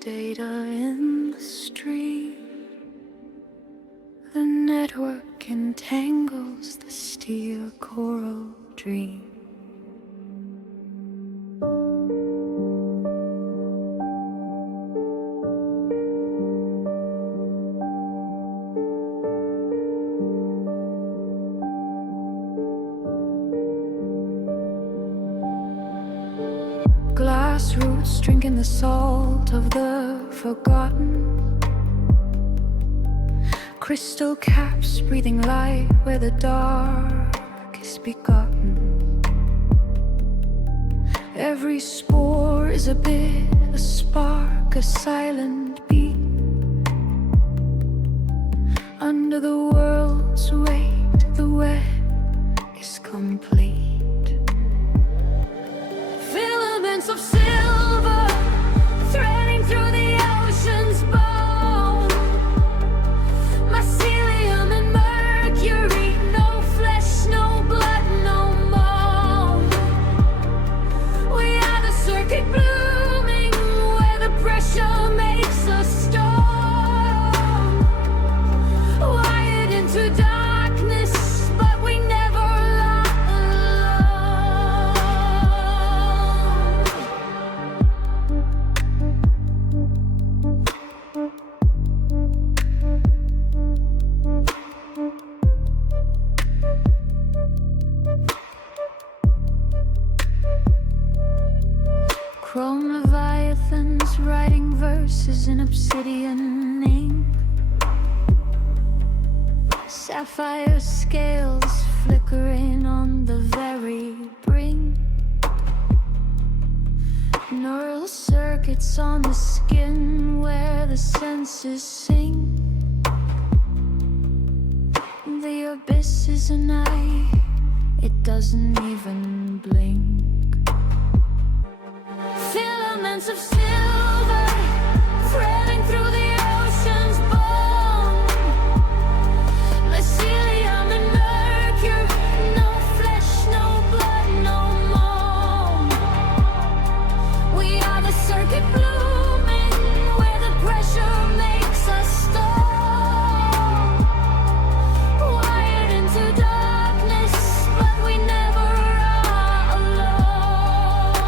data in the stream. The network entangles the steel coral dream. Glass roots drinking the salt of the forgotten. Crystal caps breathing light where the dark is begotten. Every spore is a bit, a spark, a silent beat. Under the world's weight, the web is complete. Filaments of silver threading through the ocean's bone. Mycelium and mercury, no flesh, no blood, no bone. We are the circuit blooming where the pressure makes us storm. Wired into darkness, but we never lie alone. Chrome leviathans writing verses in obsidian ink. Sapphire scales flickering on the very brink. Neural circuits on the skin where the senses sink. The abyss is an eye, it doesn't even blink. Filaments of silver threading through the ocean's bone. Mycelium and mercury, no flesh, no blood, no moan. We are the circuit blooming where the pressure makes us stop. Wired into darkness, but we never are alone.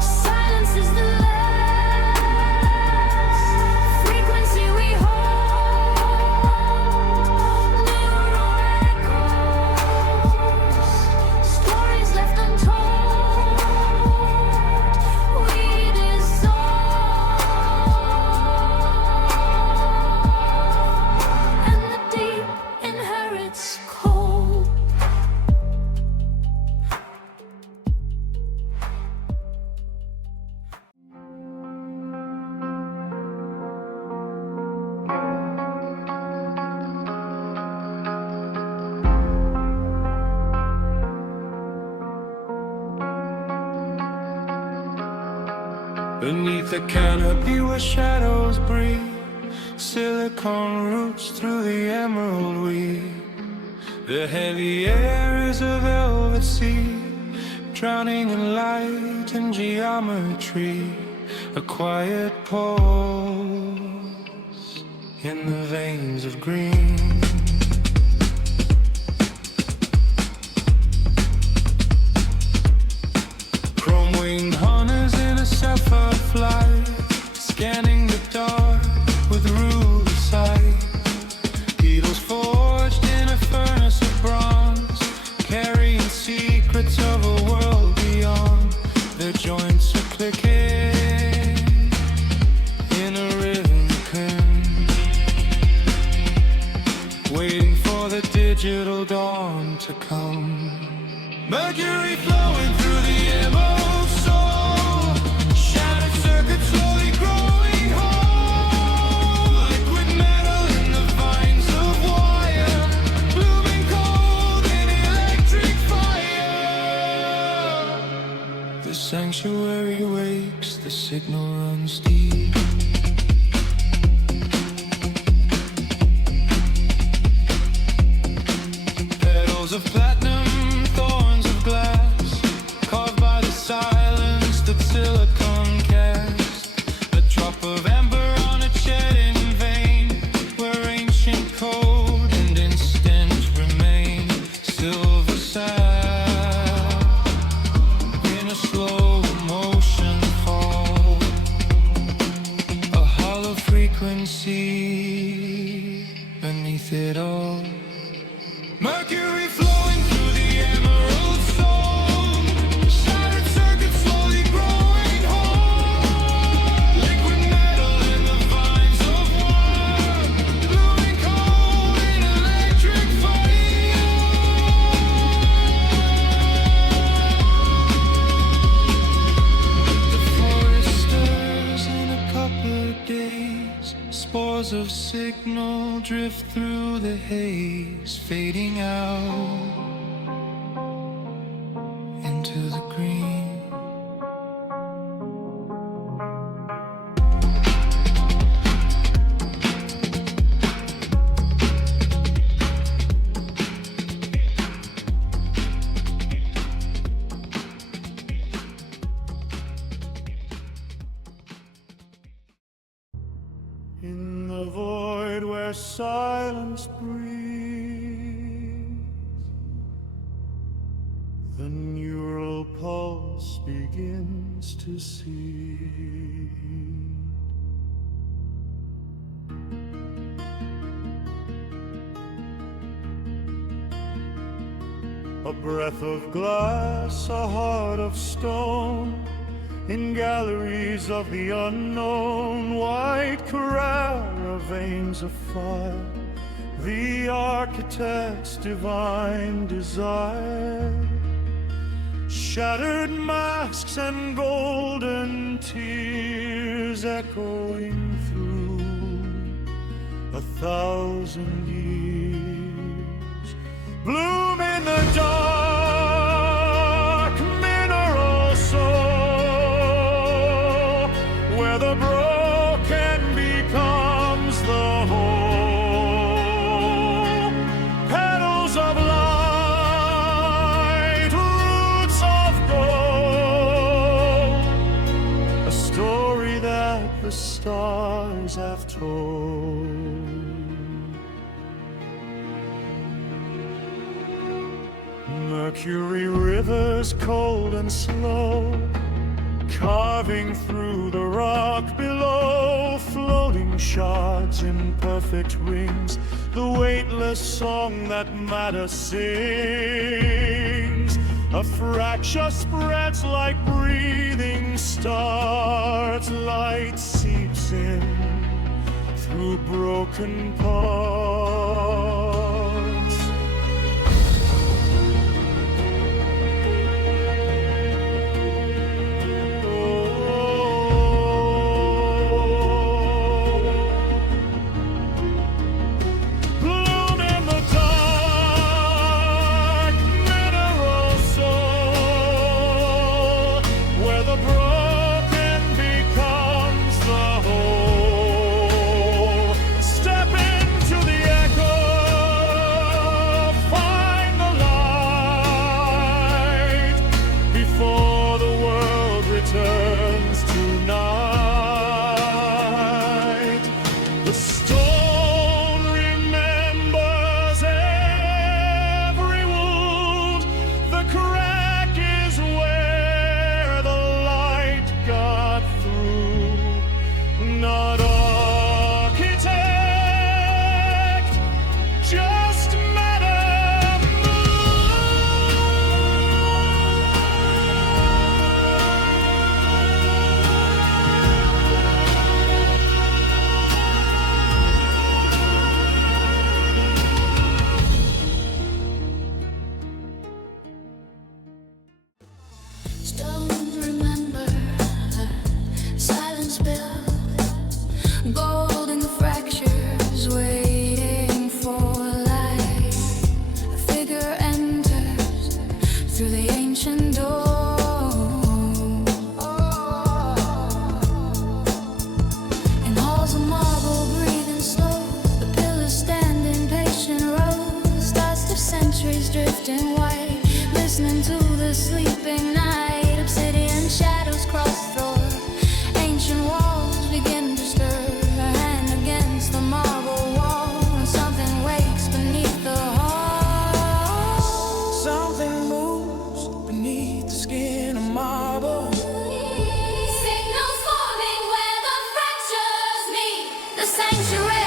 Silence is the last frequency we hold. Neural echoes, stories left untold. We dissolve, and the deep inherits cold. Beneath the canopy where shadows breathe, silicon roots through the emerald weave. The heavy air is a velvet sea, drowning in light and geometry. A quiet pulse in the veins of green. Chrome-winged hunters in a sapphire flight, scanning the dark with rude sight. Beetles forged in a furnace of bronze, carrying secrets of a world beyond. Their joints are clicking in a rhythm waiting for the digital dawn to come. Mercury flowing through the emerald soul, shattered circuits slowly growing whole. Liquid metal in the vines of wire, blooming cold in electric fire. The sanctuary wakes, the signal runs deep. Petals of platinum, thorns of glass, carved by the silence that silicon cast. A signal drift through the haze, fading out into the green. In the void where silence breathes, the neural pulse begins to seed. A breath of glass, a heart of stone, in galleries of the unknown, white caravans of fire, the architect's divine desire. Shattered masks and golden tears echoing through 1,000 years. Bloom in the dark, mineral soul, where the broken becomes the whole. Petals of light, roots of gold, a story that the stars have told. Mercury rivers cold and slow, carving through the rock below, floating shards in perfect rings, the weightless song that matter sings. A fracture spreads like breathing stars, light seeps in through broken parts. Drifting white, listening to the sleeping night. Obsidian shadows cross the floor, ancient walls begin to stir. A hand against the marble wall, and something wakes beneath the heart. Something moves beneath the skin of marble. Signals forming where the fractures meet. The sanctuary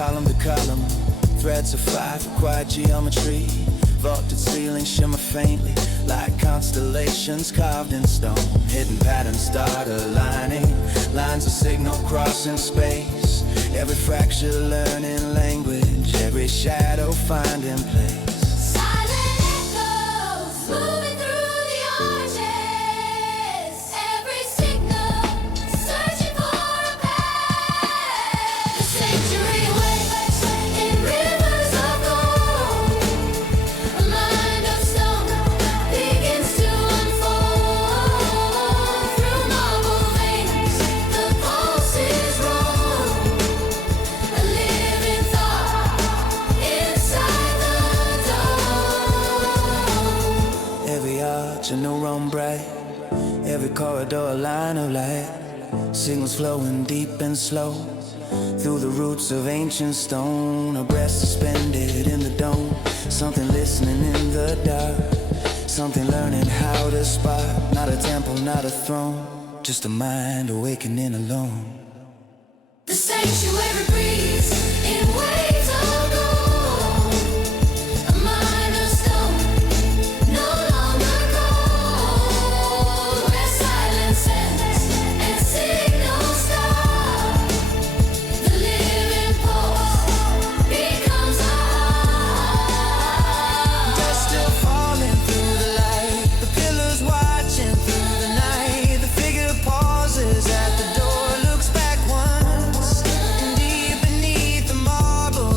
column to column, threads of fire for quiet geometry. Vaulted ceilings shimmer faintly like constellations carved in stone. Hidden patterns start aligning, lines of signal crossing space. Every fracture learning language, every shadow finding place. Silent echoes moving through the arches. Every signal searching for a path. The sanctuary waits in rivers of gold. A mind of stone begins to unfold. Through marble veins, the pulses roll. A living thought inside the dome. Every arch a new room bright, every corridor a line of light. Signals flowing deep and slow through the roots of ancient stone. A breath suspended in the dome, something listening in the dark, something learning how to spot. Not a temple, not a throne, just a mind awakening alone. The sanctuary breathes in waves of gold. A mind of stone, no longer cold. Where silence ends and signals stop. The living pulse becomes a heart. Dust still falling through the light, the pillars watching through the night. The figure pauses at the door, looks back once, and deep beneath the marble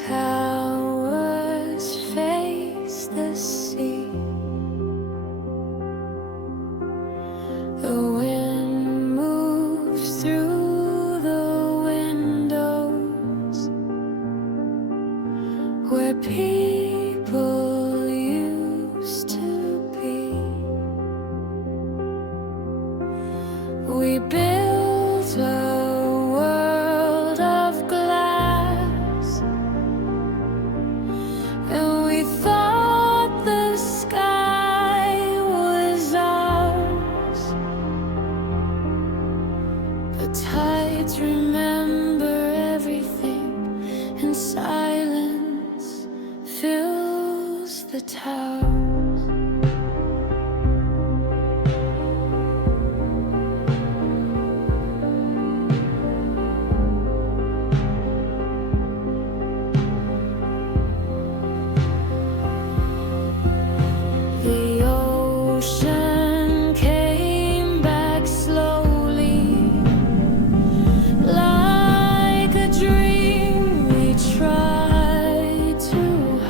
towers face the sea. The wind moves through the windows where people used to be. We built a world of glass, and we thought the sky was ours. The tides remember everything, and silence fills the towers. The ocean came back slowly, like a dream we tried to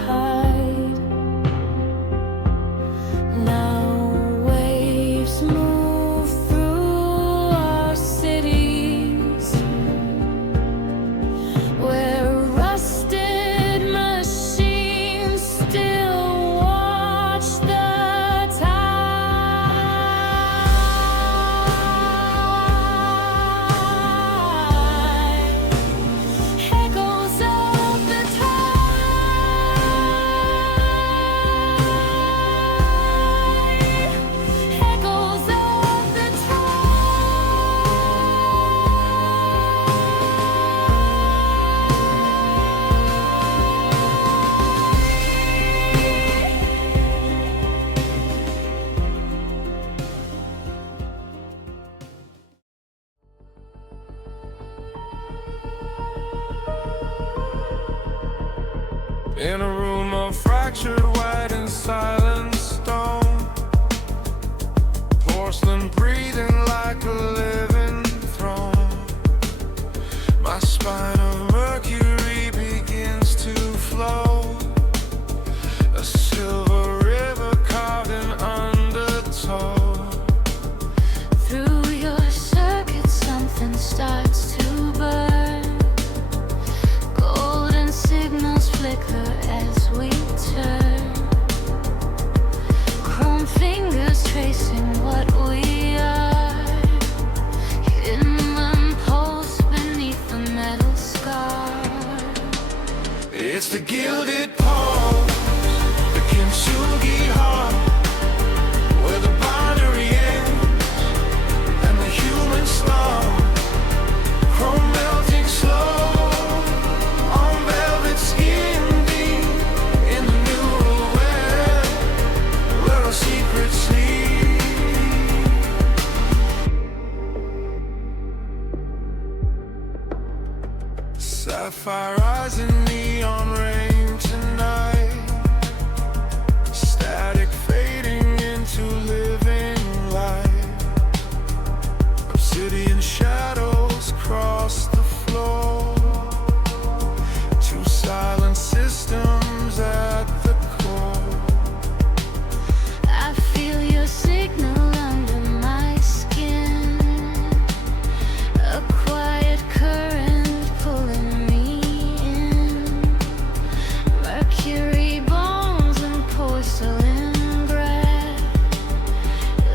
hide. Now waves move through our cities, where rusted machines still watch the tide. Echoes of the tide. Echoes of the In a room of fractured white and silent stone, porcelain breathing like a living throne. My spine of mercury begins to flow, a silver river carved in undertow. Through your circuit, something starts to burn. Golden signals flicker as we turn. Chrome fingers tracing what we are. Hidden pulse beneath the metal scar. It's the Gilded Pulse, the kintsugi heart, where the binary ends and the human start. Chrome melting slow on velvet skin deep in the neural web, where our secrets sleep. Sapphire eyes in neon rain tonight, static fading into living light. Obsidian shadows cross the floor, two silent systems at the core. I feel your signal under my skin, a quiet current pulling me in. Mercury bones and porcelain breath,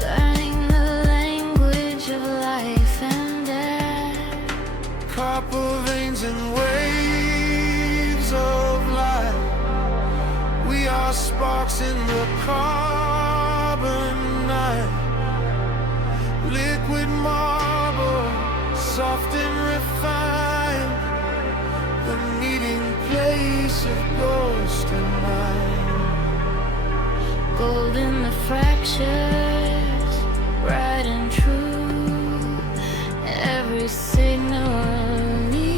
learning the language of life and death. Copper veins and waves of light, we are sparks in the carbon night. Liquid marble, soft and refined, the meeting place of ghost and mind. Gold in the fractures, bright and true. Every signal leads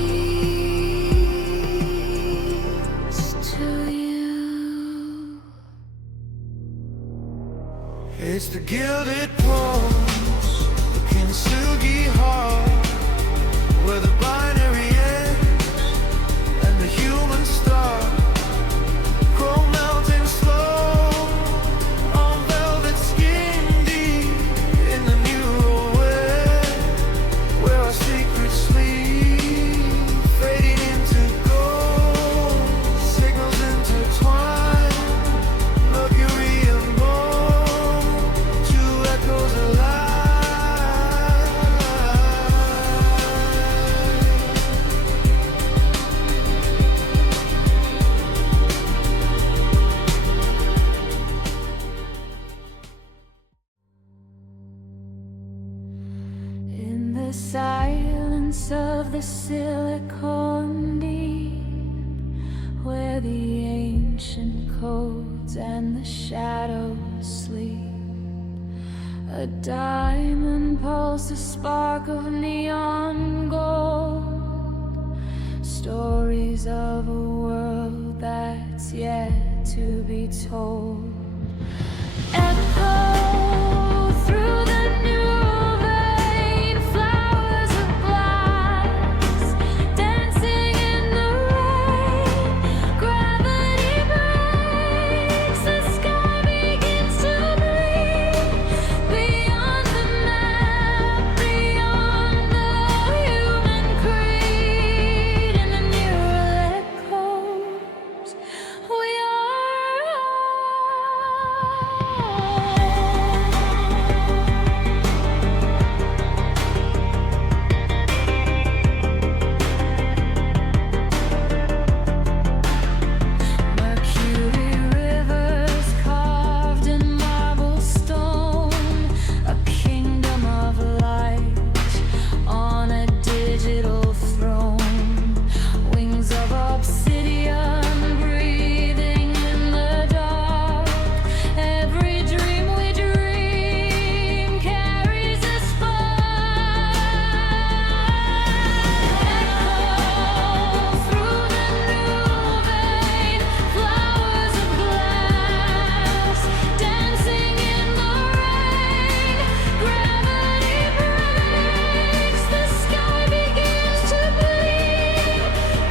to you. It's the Gilded Pulse, the kintsugi heart, where the binary ends and the human star. of the silicon deep, where the ancient codes and the shadows sleep. A diamond pulse, a spark of neon gold. Stories of a world that's yet to be told. Echo through the new vein, flowers of glass, dancing in the rain. Gravity breaks, the sky begins to breathe. Beyond the map, beyond the human creed, in the neural echoes, we are. Mercury rivers carved in marble stone, a kingdom of light on a digital throne. Wings of obsidian breathing in the dark. Every dream we dream carries a spark. Echoes through the new vein, flowers of glass, dancing in the rain. Gravity breaks, the sky begins to bleed.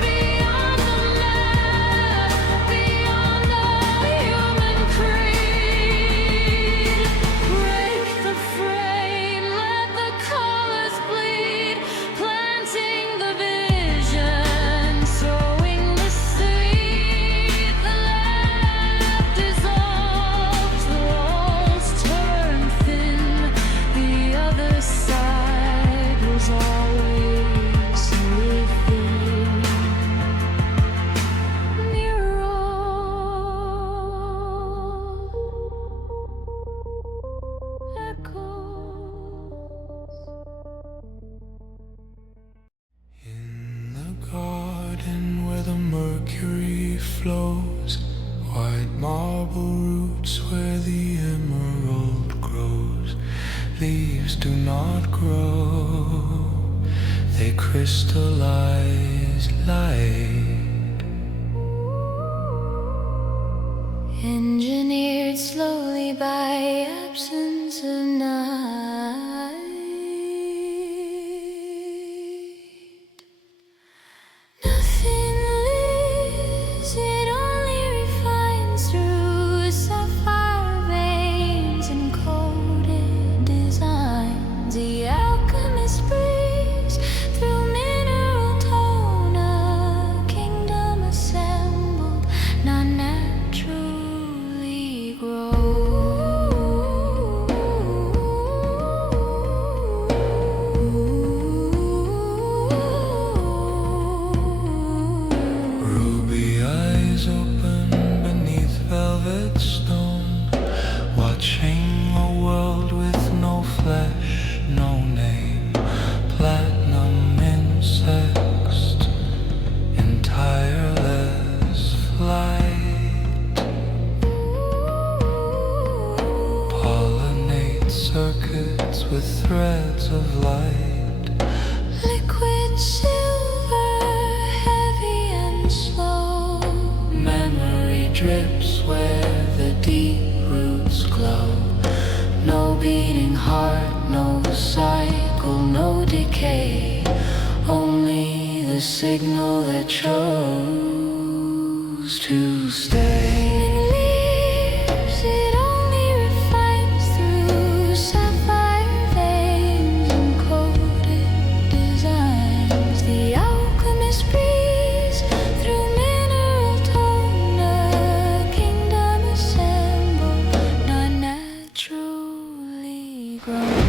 Beyond the map, beyond the human creed. Break the frame, let the colors bleed. Planting the vision, sowing the seed. The lab dissolves, the walls turn thin. The other side was always within. Neural echoes. In the garden where the mercury flows, white marble roots where the emerald grows. Leaves do not grow, they crystallize light. Engineered slowly by absence of night. Nothing lives, it only refines through sapphire veins and coded designs. The alchemist breathes through mineral tone, a kingdom assembled, not naturally Ruby eyes open beneath velvet stone, watching a world with no flesh, no name. Platinum insects in tireless flight. Pollinate circuits with threads of light. liquid silver, heavy and slow. Memory drips where the deep roots glow. No beating heart, no cycle, no decay. Only the signal that chose to stay. Leaves, it only refines through sapphire veins and coded designs. The alchemist breathes through mineral tone, a kingdom assembled, not naturally grown.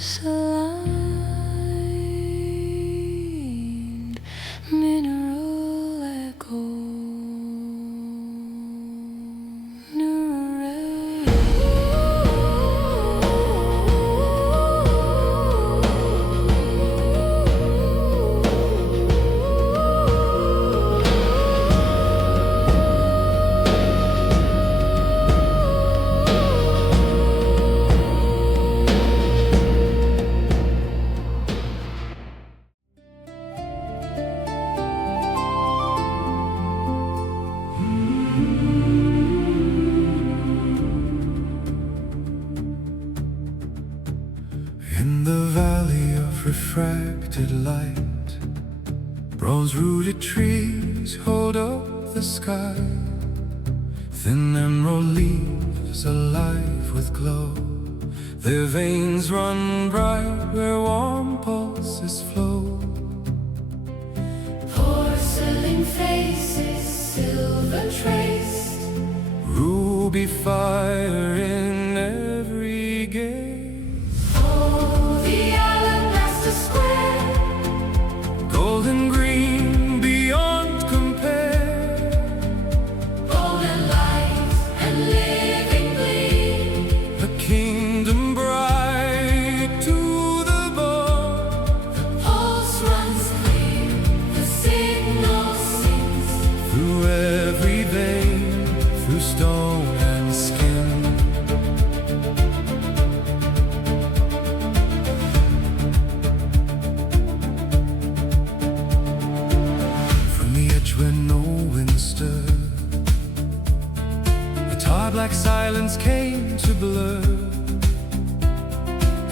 misaligned mineral echo. In the valley of refracted light, bronze-rooted trees hold up the sky. Thin emerald leaves alive with glow, their veins run bright where warm pulses flow. Porcelain faces, silver traced, Ruby fire in every gaze. the alabaster square, Golden green beyond compare. golden light and living gleam. A kingdom bright to the bone. Pulse runs clear, the signal sings. Through every vein, through stone and skin. From the edge where no wind stirred, a tar black silence came to blur.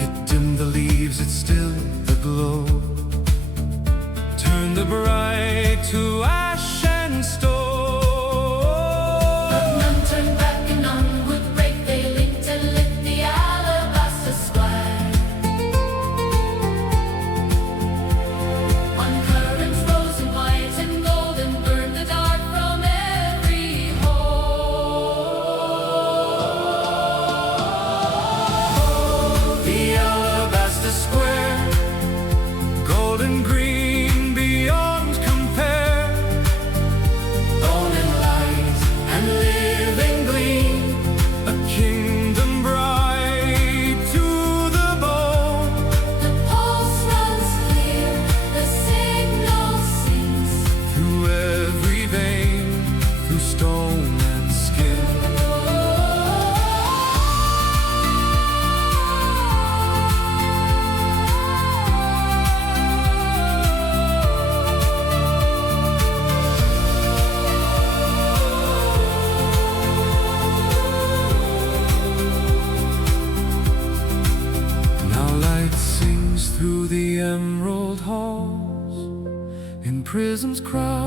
It dimmed the leaves, it stilled the glow, turned the bright to ash and stone. None turned back and none would break. They linked and lit the alabaster square. One current rose in white and golden burned the dark from every hole. The alabaster square, golden green beyond compare. Golden light and living gleam. A kingdom bright to the bone. The pulse runs clear, the signal sings. Through every vein, through stone and skin. Now light sings through the emerald halls, in prisms crowded